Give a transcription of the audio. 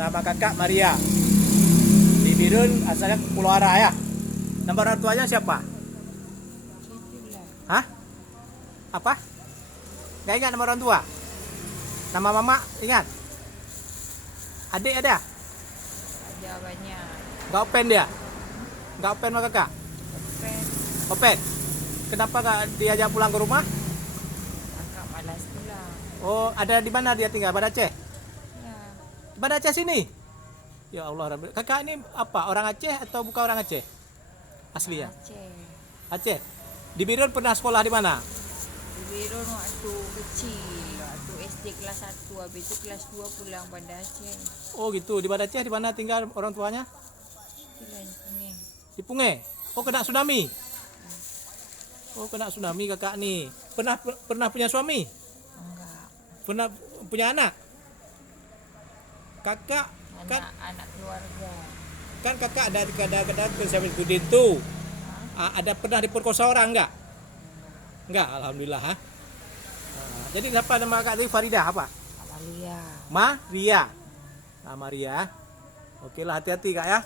Nama kakak Maria. Di Birun, asalnya Pulau Ara ya. Nama orang tuanya siapa? Hah? Apa? Gak ingat nama orang tua? Nama mama ingat? Adik ada? Ada banyak. Gak open dia? Gak open sama kakak? Pen, Open? Kenapa gak diajak pulang ke rumah? kakak malas pulang. Oh, ada di mana dia tinggal? Banda Aceh? Ya, Banda Aceh sini? Ya Allah, kakak ini apa? Orang Aceh atau bukan orang Aceh? Asli ya? Aceh. Aceh. Di Birun pernah sekolah di mana? Di Birun waktu kecil, waktu SD kelas 1, habis itu kelas 2 pulang pada Aceh. Oh gitu, di Banda Aceh di mana tinggal orang tuanya? Di lain punya. Di Punge. Oh, kena tsunami. Oh, kena tsunami kakak nih. Pernah punya suami? Enggak. Pernah punya anak? Kakak kan Anak keluarga. kan kakak ada kadang-kadang sampai studi itu. Ada pernah diperkosa orang enggak? Enggak, alhamdulillah. Ha? Jadi siapa nama kakak tadi? Farida apa? Amalia. Maria. Nah, Maria. Oke lah, hati-hati kak ya.